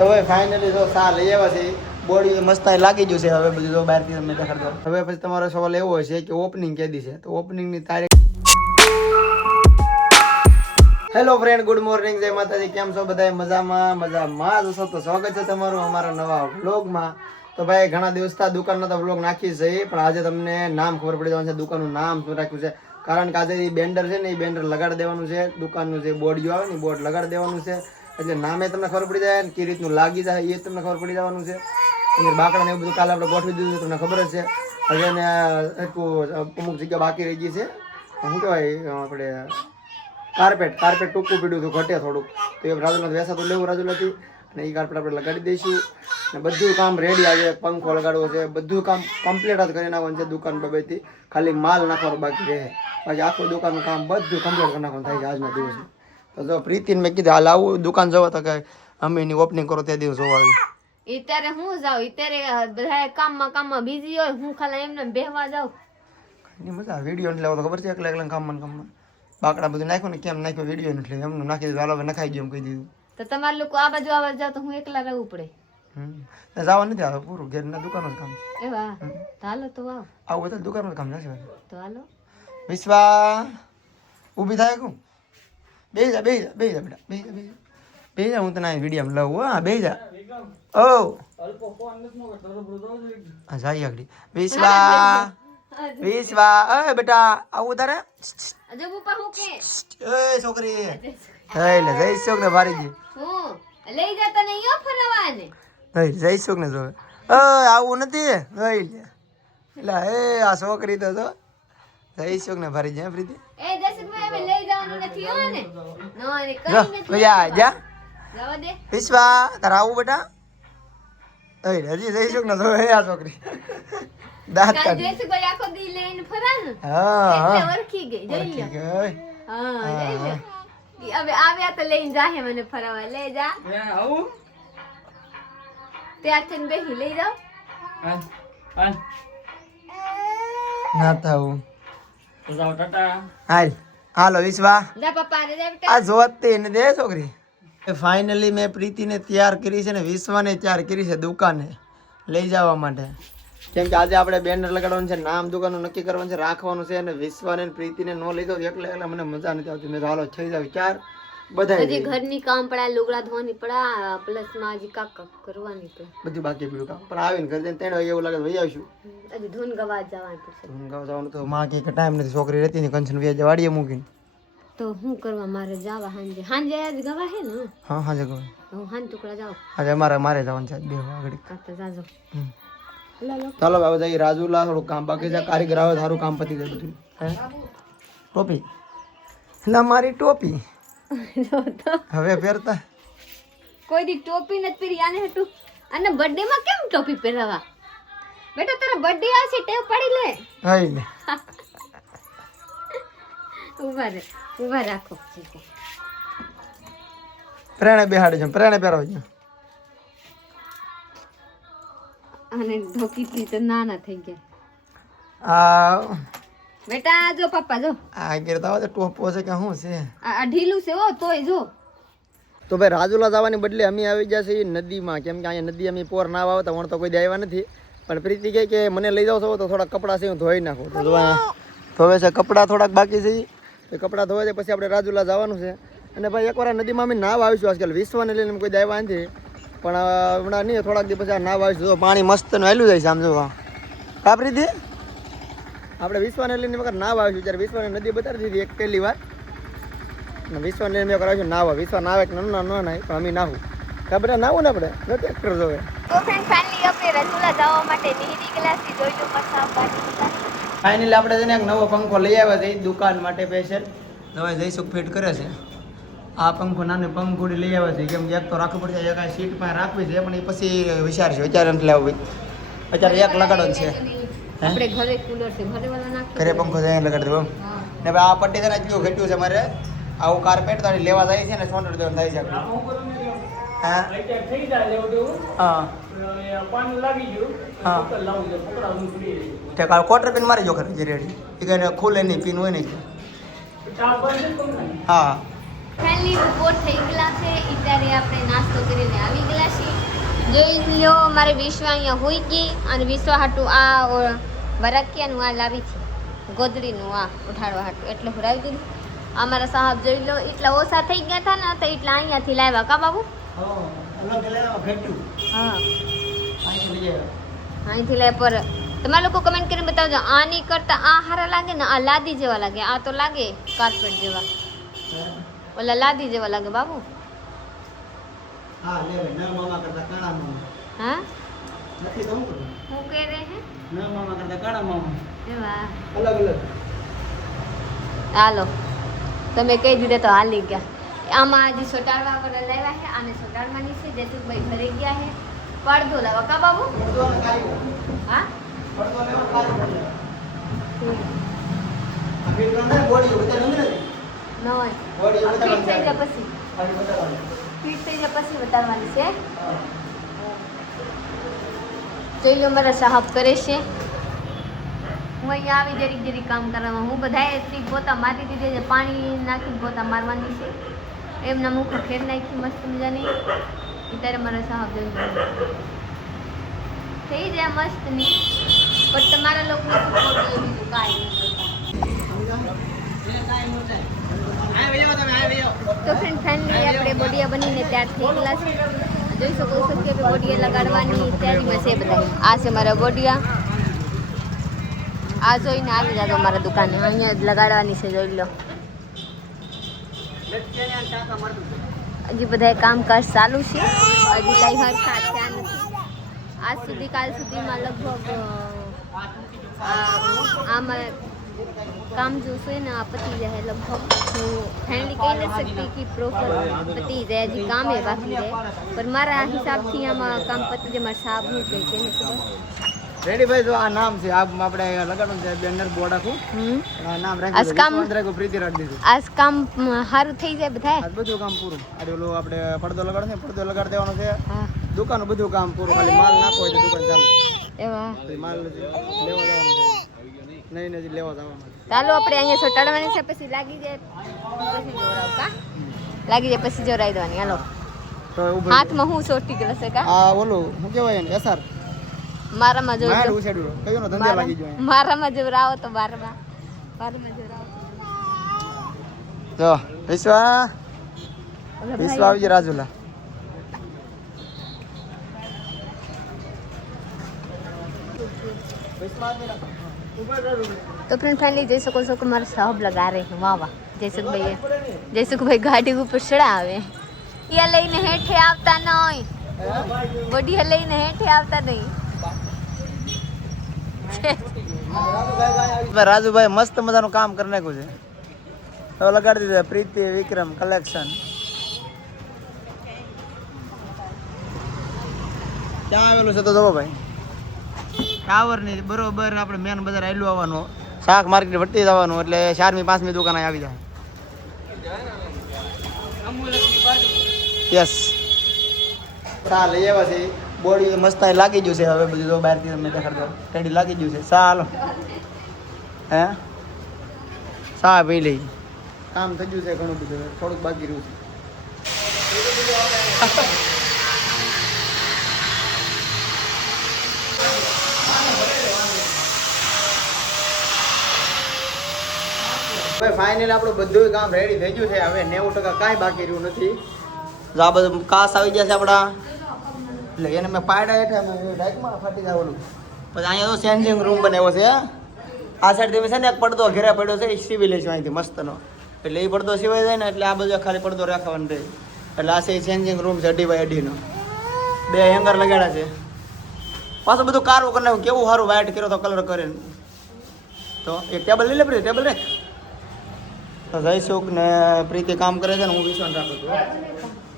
તો હવે ફાઇનલી જો સા લઈ આવ્યા છે બોડી મસ્ત લાગી ગયું છે હવે બધું જો બહારથી તમને દેખાડ દો હવે પછી તમારો સવાલ એવો હશે કે ઓપનિંગ કેદી છે તો ઓપનિંગની તારીખ હેલો ફ્રેન્ડ ગુડ મોર્નિંગ જય માતાજી કેમ છો બધા મજામાં છો તો સ્વાગત છે તમારું અમારા નવા વ્લોગમાં તો ભાઈ ઘણા દિવસથી દુકાનનો તો વ્લોગ નાખી છે પણ આજે તમને નામ ખબર પડી જવાનું છે દુકાનનું નામ શું રાખ્યું છે કારણ કે આજે એ બેન્ડર છે ને એ બેન્ડર લગાડી દેવાનું છે દુકાનનું જે બોર્ડ આવે ને બોર્ડ લગાડી દેવાનું છે એટલે નામે તમને ખબર પડી જાય ને કે રીતનું લાગી જાય એ તમને ખબર પડી જવાનું છે અને બાકડાને એવું બધું કાલે આપણે ગોઠવી દીધું છે તમને ખબર જ છે હજી એને અમુક જગ્યા બાકી રહી ગઈ છે શું કહેવાય આપણે કાર્પેટ ટૂંકું પીડ્યું હતું ઘટે થોડુંક તો એ રાજુલા વેસાતું લેવું રાજુલાથી અને એ કાર્પેટ આપણે લગાડી દઈશું અને બધું કામ રેડી આવે પંખો લગાડવો છે બધું કામ કમ્પ્લીટ જ કરી નાખવાનું છે દુકાન બાબતથી ખાલી માલ નાખવાનો બાકી રહે બાકી આખું દુકાનનું કામ બધું કમ્પ્લીટ કરી નાખવાનું થાય છે આજના દિવસે તો જો પ્રીતિને મેં કીધું હાલ આવું દુકાન જોવા તો કે અમે એની ઓપનિંગ કરો તે દિવસ જોવા આવી અત્યારે હું જાઉં અત્યારે બધા કામમાં બિઝી હોય હું ખાલી એમને બેહવા જાઉં એની મજા વિડીયો એટલે તો ખબર છે એકલા કામમાં બાકડા બધું નાખ્યું ને કેમ નાખ્યું વિડીયો એટલે એમનું નાખી દીધું હાલો નખાઈ ગયું એમ કહી દીધું તો તમારે લોકો આ બાજુ આવવા જાવ તો હું એકલા રહેવું પડે જવા નથી આવે પૂરું ઘેરના દુકાનનું જ કામ એવા હાલો તો આવું બધા દુકાનનું જ કામ નથી તો હાલો વિશ્વા ઊભી થાય કહું બે જા બેટા બે જા હું તને વિડીયો લઉં હા બે જા ઓ હા જાય આગળ વિશ્વા અરે બેટા આવું તારે અજે પપ્પા હું કે એ છોકરી લે જઈશોક ને ભારી ગઈ હું લઈ જતા નહીં હો ફરવાને જઈશોક ને જોવે આવું નથી લઈ લે એટલે એ આ છોકરી તો જો જઈશોક ને ભારી જાય પ્રીતિ એ જસુભાઈ હવે લઈ જવાનું નથી હો ને નો ને કઈ નથી ભૈયા જા જવા દે વિશ્વા તારે આવું બેટા હજી જઈશોક ને જોવે આ છોકરી દાંત કાઢ જસુભાઈ આખો દી લઈને ફરાનું હા એટલે ઓળખી ગઈ જોઈ લો હા જોઈ લો હવે આવ્યા તો લઈને જાહે મને ફરવા લઈ જા આવું ત્યાર થઈને બેહી લઈ જાવ ના થાવું હાલ હાલો વિશ્વા જા પપ્પા રે જા બેટા આ જોતે ને દે છોકરી ફાઇનલી મેં પ્રીતિને તૈયાર કરી છે ને વિશ્વાને તૈયાર કરી છે દુકાને લઈ જવા માટે કેમ કે આજે આપણે બેનર લગાડવાનું છે નામ દુકાનનું નક્કી કરવાનું છે રાખવાનું છે અને વિશ્વાને પ્રીતિને ન લઈ દો એકલા મને મજા નથી આવતી મેં હાલો થઈ જાવ ચાર બધા હજી ઘરની કામ પડા લુગડા ધોવાની પડા પ્લસ માં હજી કાક કરવાની તો બધું બાકી પડ્યું કામ પણ આવીને ઘર જઈને 3 વાગે એવું લાગે વહી આવશું હજી ધૂન ગવા જવાનું છે ગાવ જવાનું તો માં કે ટાઈમ નથી છોકરી રહેતી ને કંચન વ્યાજ વાડીએ મૂકીને તો હું કરવા મારે જાવા હાંજે આજ ગવા હે ને હા હા જગો હું હાન ટુકડા જાવ આજે મારે જવાનું છે બે વાગડી કાતો જાજો ચાલો હવે જઈએ રાજુલા થોડું કામ બાકી છે કારીગર આવે સારું કામ પતી જાય બધું ટોપી ના મારી ટોપી હવે પહેરતા કોઈ દી ટોપી નથી પહેરી આને હટું અને બર્થડે માં કેમ ટોપી પહેરાવા બેટા તારા બર્થડે આવશે ટેવ પડી લે હાઈ લે ઉભા રાખો પ્રેણે બેહાડી છે પ્રેણે પહેરાવજો અને ઢોકીથી તો નાના થઈ ગયા આ બેટા જો પપ્પા જો આ ગેરતા હોય ટોપો છે કે શું છે આ ઢીલું છે હો તોય જો તો ભાઈ રાજુલા જવાની બદલે અમે આવી ગયા છીએ નદીમાં કેમ કે અહીંયા નદી અમે પોર ના આવતા વણ તો કોઈ દે આવ્યા નથી પણ પ્રીતિ કહે કે મને લઈ જાવ છો તો થોડા કપડાં છે હું ધોઈ નાખું તો ધોવે છે કપડાં થોડાક બાકી છે એ કપડાં ધોવે છે પછી આપણે રાજુલા જવાનું છે અને ભાઈ એકવાર નદીમાં અમે નાવ આવીશું આજકાલ વિશ્વાને લઈને કોઈ દે આવ્યા નથી પણ હમણાં નહીં થોડાક દિવસ પછી નાવ આવીશું તો પાણી મસ્ત હેલું જાય છે આમ જોવા કા પ્રીતિ આપણે વિશ્વાને લઈને વખત નાવ આવીશું જ્યારે વિશ્વાને નદી બતાવી દીધી એક પહેલી વાર વિશ્વાને લઈને મેં કરાવીશું નાવા વિશ્વા નાવે કે ન નાય પણ અમે નાવું ખબર નાવું ને આપણે ટ્રેક્ટર જોવે તો ફ્રેન્ડ ફાઇનલી આપણે રાજુલા જવા માટે નીકળી ગયેલા છીએ જોઈ લો પસાબ બાજુ ફાઇનલી આપણે છે ને એક નવો પંખો લઈ આવ્યા છે દુકાન માટે સ્પેશિયલ દવા જઈશું ફિટ કરે છે આ પંખો નાની પંખોડી લઈ આવ્યા છે કેમ કે એક તો રાખવું પડશે એક આ સીટ પાસે રાખવી છે પણ એ પછી વિચાર છે અત્યારે નથી લાવવી અત્યારે એક લગાડવાનું છે આપણે ઘરે કુલર છે ઘરે વાળા નાખી ઘરે પંખો છે લગાડી દઉં ને ભાઈ આ પટ્ટી છે ને એટલું ઘટ્યું છે મારે આવું કાર્પેટ તારી લેવા જાય છે ને 100 દેવાનું થાય છે હા હા પાણી લાગી ગયું હા ક્વાર્ટર પિન મારી જો ખરી રેડી એ કઈ ખુલે નહીં પિન હોય નહીં હા ફાઇનલી બપોર થઈ ગયેલા છે અત્યારે આપણે નાસ્તો કરીને આવી ગયેલા છીએ જોઈ લો મારે વિશ્વ અહીંયા હોઈ ગઈ અને વિશ્વ હાટું આ વરાકિયાનું આ લાવી છે ગોદડીનું આ ઉઠાડવા હાટું એટલે ભરાવી દીધું અમારા સાહેબ જોઈ લો એટલા ઓછા થઈ ગયા હતા ને તો એટલા અહીંયાથી લાવ્યા કા બાબુ હા અહીંથી લાવ્યા પર તમારે લોકો કમેન્ટ કરીને બતાવજો આની કરતા આ હારા લાગે ને આ લાદી જેવા લાગે આ તો લાગે કાર્પેટ જેવા ઓલા લાદી જેવા લાગે બાબુ હા લે ના મામા કરતા કાળા મામા હા નથી તો હું કહે રહે હે ના મામા કરતા કાળા મામા એવા અલગ અલગ હાલો તમે કહી દીધે તો હાલી ગયા આમાં આજે સોટાડવા પર લાવ્યા છે આને સોટાડવાની છે જયસુખભાઈ ઘરે ગયા છે પડદો લાવવા કા બાબુ પડદો ને કાળી હા પડદો લેવા કાળી પડદો આ ફીટ ને બોડી ઉતર ને નોય બોડી ઉતર ફીટ થઈ જાય પછી બોડી બતાવવાની ફીટ થઈ જાય પછી બતાવવાની છે જોઈ લો મારા સાહેબ કરે છે હું અહીંયા આવી જરીક જરીક કામ કરવામાં હું બધાએ એટલી પોતા મારી દીધી છે પાણી નાખીને પોતા મારવાની છે એમના મુખ ખેર નાખી મસ્ત મજાની ત્યારે મારા સાહેબ જોઈ થઈ જાય મસ્તની પણ તમારા લોકોને શું ખોટું બીજું કાંઈ તો ફ્રેન્ડ ફાઇનલી આપણે બોડિયા બનીને તૈયાર થઈ ગયેલા છે જોઈ શકો છો કે બોડિયા લગાડવાની તૈયારીમાં છે બધા આ છે મારા બોડિયા આ જોઈને આવી જાતો મારા દુકાને અહીંયા જ લગાડવાની છે જોઈ લો હજી બધા કામકાજ ચાલુ છે હજી કઈ હરખા થયા નથી આજ સુધી કાલ સુધીમાં લગભગ આમાં કામ જો છે ને આ પતી જાય લગભગ હું ફાઇનલી કહી નથી શકતી કે પ્રોપર પતી જાય હજી કામે બાકી રહે પણ મારા હિસાબથી આમાં કામ પતી જાય મારા સાહેબ હું કહી કે ખબર રેડી ભાઈ જો આ નામ છે આ આપણે લગાડવાનું છે બેનર બોર્ડ આખું આ નામ આજ કામ રાખ્યું પ્રીતિ રાખી દીધું આજ કામ સારું થઈ જાય બધાય આજ બધું કામ પૂરું આ ઓલું આપણે પડદો લગાડવાનો છે પડદો લગાડી દેવાનો છે હા દુકાનનું બધું કામ પૂરું ખાલી માલ નાખવો હોય તો દુકાન ચાલુ એવા પછી માલ લેવા જવાનો છે નહીં નથી લેવા જવાનો છે ચાલો આપણે અહીંયા સોટાડવાની છે પછી લાગી જાય પછી જોરાવ કા લાગી જાય પછી જોરાઈ દેવાની હાલો તો ઉભો હાથમાં હું સોટી ગયો છે કા આ ઓલું શું કહેવાય એને એસઆર મારામાં માર જોઈ ઉછેડ્યો કયો નો ધંધા લાગી ગયો મારામાં જોરાવો તો બારમાં જોરાવો જો વિશ્વા વિશ્વા આવી રાજુલા तो फ्रेंड फाइनली जय सको सो मारे साहब लगा रहे हैं वाह वाह जयसुखભાઈ ગાડી ઉપર ચડાવે યા લઈને હેઠે આવતા નહીં બોડી લઈને હેઠે આવતા નહીં રાજુભાઈ મસ્ત મજાનું કામ કરી નાખ્યું છે હવે લગાડી દીધા પ્રીતિ વિક્રમ કલેક્શન ક્યાં આવેલું છે તો જવો ભાઈ ટાવર ની બરોબર આપણે મેન બજાર આવેલું આવવાનું શાક માર્કેટ વટી જવાનું એટલે 4મી 5મી દુકાન આવી જાય યસ ચા લઈ આવ્યા છે બોડી મસ્ત લાગી ગયું છે હવે બધું જો બહારથી તમને દેખાડ દો રેડી લાગી ગયું છે ચાલો હે ચા પી લઈ કામ થઈ ગયું છે ઘણું બધું થોડુંક બાકી રહ્યું છે ભાઈ ફાઇનલ આપણું બધું કામ રેડી થઈ ગયું છે હવે 90% કાંઈ બાકી રહ્યું નથી જો આ બધું કાસ આવી ગયા છે આપણા એટલે એને મેં પાડ્યા હેઠે ડાયકમાં ફાટી જાય ઓલું પછી અહીંયા તો ચેન્જિંગ રૂમ બનાવ્યો છે આ સાઈડ તમે છે ને એક પડદો ઘેરા પડ્યો છે એ સીવી લઈશું અહીંથી મસ્તનો એટલે એ પડદો સિવાય જાય ને એટલે આ બધું ખાલી પડદો રાખવાનો રહે એટલે આ છે ચેન્જિંગ રૂમ છે 2x2 બે હેંગર લગાડ્યા છે પાછું બધું કારું કરી નાખ્યું કેવું સારું વ્હાઈટ કર્યો તો કલર કરે તો એક ટેબલ લઈ લે પ્રીતિ ટેબલ રે તો જયસુખ ને પ્રીતિ કામ કરે છે ને હું વિશ્વાન રાખું છું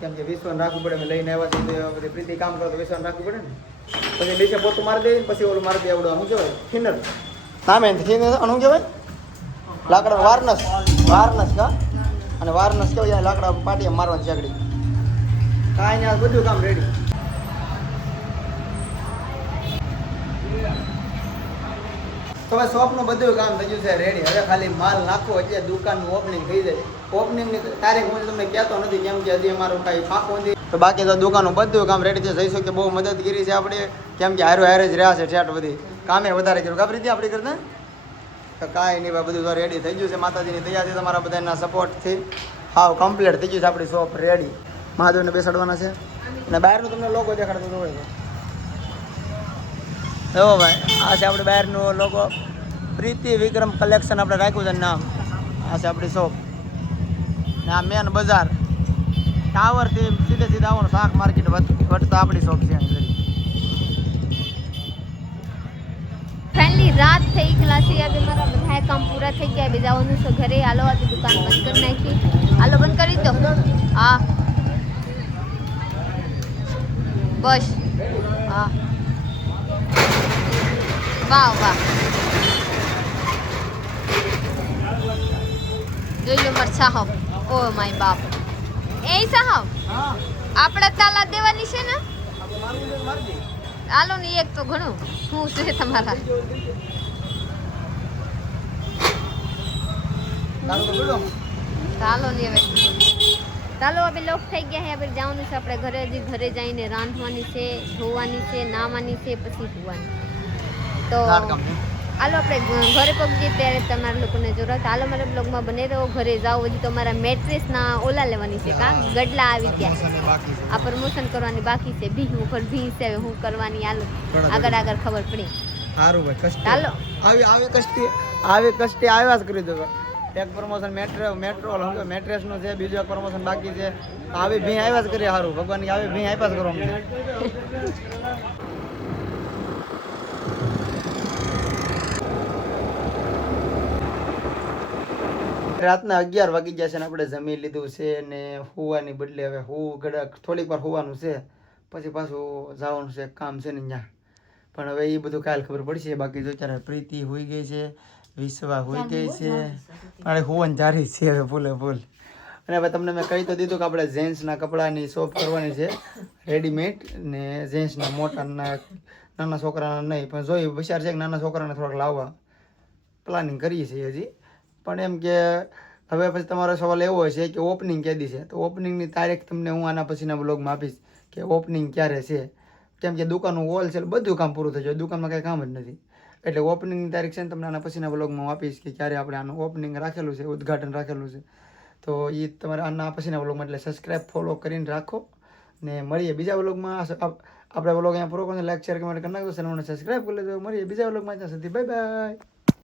કેમ કે વિશ્વાન રાખવું પડે મેં લઈને આવ્યા છે બધી પ્રીતિ કામ કરો તો વિશ્વાન રાખવું પડે ને પછી નીચે પોતું મારી દે પછી ઓલું મારી દે આવડો શું કહેવાય થિનર નામે થિનર શું કહેવાય લાકડા વારનસ કા અને વારનસ કહેવાય લાકડા પાટીએ મારવાની ચાકડી કાંઈ ને આ બધું કામ રેડી તો હવે શોપનું બધું કામ થઈ ગયું છે રેડી હવે ખાલી માલ નાખવો એટલે દુકાનનું ઓપનિંગ થઈ જાય ઓપનિંગની તારીખ હું તમને કહેતો નથી કેમ કે હજી અમારું કાંઈ પાકું નથી. તો બાકી તો દુકાનનું બધું કામ રેડી છે. જઈશું કે બહુ મદદ કરી છે આપણે, કેમ કે હારે હારે જ રહ્યા છે ઠેઠ બધી કામે વધારે કર્યું કાપરી હતી આપણી કરતા. તો કાંઈ નહીં ભાઈ, બધું તો રેડી થઈ ગયું છે માતાજીની દયાથી, તમારા બધાના સપોર્ટથી હાવ કમ્પ્લીટ થઈ ગયું છે. આપણી શોપ રેડી, મહાદેવને બેસાડવાના છે. અને બહારનું તમને લોગો દેખાડતો તો હોય તો એવો ભાઈ, આ છે આપણે બહારનું લોગો, પ્રીતિ વિક્રમ કલેક્શન આપણે રાખ્યું છે નામ. આ છે આપણી શોપ ને આ મેન બજાર ટાવરથી સીધે સીધા આવો શાક માર્કેટ વટતા આપણી શોપ છે. ફાઇનલી રાત થઈ ગયેલા છે, હવે મારા બધા કામ પૂરા થઈ ગયા, હવે જવાનું છે ઘરે. હાલો આજે દુકાન બંધ કરી નાખી. હાલો બંધ કરી દો. હા બસ. હા વાહ વાહ, જોઈ લો માર સાહબ. ઓ માય બાપ, એ સાહબ આપણે તાલા દેવાની છે ને? હાલો ને એક તો ઘણું શું છે તમારા. ચાલો ને હવે ચાલો, હવે લોક થઈ ગયા છે, હવે જવાનું છે આપણે ઘરે. હજી ઘરે જઈને રાંધવાની છે, ધોવાની છે, નાવાની છે, પછી ધોવાની. તો હાલો આપણે ઘરે પહોંચીએ ત્યારે તમારા લોકોને જરૂરત. હાલો મારા બ્લોગમાં બને રહો. ઘરે જાઓ, હજી તો મારા મેટ્રેસના ઓલા લેવાની છે, કા ગડલા આવી ગયા. આ પ્રમોશન કરવાની બાકી છે. ભી ઉપર ભી છે, હવે હું કરવાની. હાલો આગળ આગળ ખબર પડી. સારું ભાઈ, કષ્ટી હાલો આવી કષ્ટી આવ્યા જ કરી દો. એક પ્રમોશન મેટ્રેસનું છે, બીજું એક પ્રમોશન બાકી છે. આવી ભી આવ્યા જ કરીએ. સારું ભગવાન આવી ભી આપ્યા જ કરો અમને. રાતના 11 વાગી ગયા છે ને આપણે જમી લીધું છે ને હોવાની બદલે હવે થોડીક વાર હોવાનું છે, પછી પાછું જવાનું છે કામ છે ને ત્યાં. પણ હવે એ બધું કાલ ખબર પડશે. બાકી જો ત્યારે પ્રીતિ હોઈ ગઈ છે, વિશ્વા હોઈ ગઈ છે, અને હોવાની જારી છે હવે ફૂલે ફૂલ. અને હવે તમને મેં કહી તો દીધું કે આપણે જેન્ટ્સના કપડાની શોપ કરવાની છે, રેડીમેડ ને જેન્ટ્સના મોટા નાના છોકરાના નહીં, પણ જોઈ વિચાર છે કે નાના છોકરાને થોડાક લાવવા પ્લાનિંગ કરીએ છીએ હજી. પણ એમ કે હવે પછી તમારો સવાલ એવો હશે કે ઓપનિંગ કેદી છે, તો ઓપનિંગની તારીખ તમને હું આના પછીના બ્લોગમાં આપીશ કે ઓપનિંગ ક્યારે છે. કેમ કે દુકાનનું હોલસેલ બધું કામ પૂરું થઈ જાય, દુકાનમાં કંઈ કામ જ નથી. એટલે ઓપનિંગની તારીખ છે ને તમને આના પછીના બ્લોગમાં હું આપીશ કે ક્યારે આપણે આનું ઓપનિંગ રાખેલું છે, ઉદ્ઘાટન રાખેલું છે. તો એ તમારે આના પછીના બ્લોગમાં એટલે સબસ્ક્રાઈબ ફોલો કરીને રાખો ને મળીએ બીજા બ્લોગમાં. આપણે બ્લોગ અહીંયા પૂરો કરીને લાઈક શેર કમેન્ટ કરી નાખજો, ચેનલને સબસ્ક્રાઈબ કરી લેજો. મળીએ બીજા બ્લોગમાં. ત્યાં સુધી બાય બાય.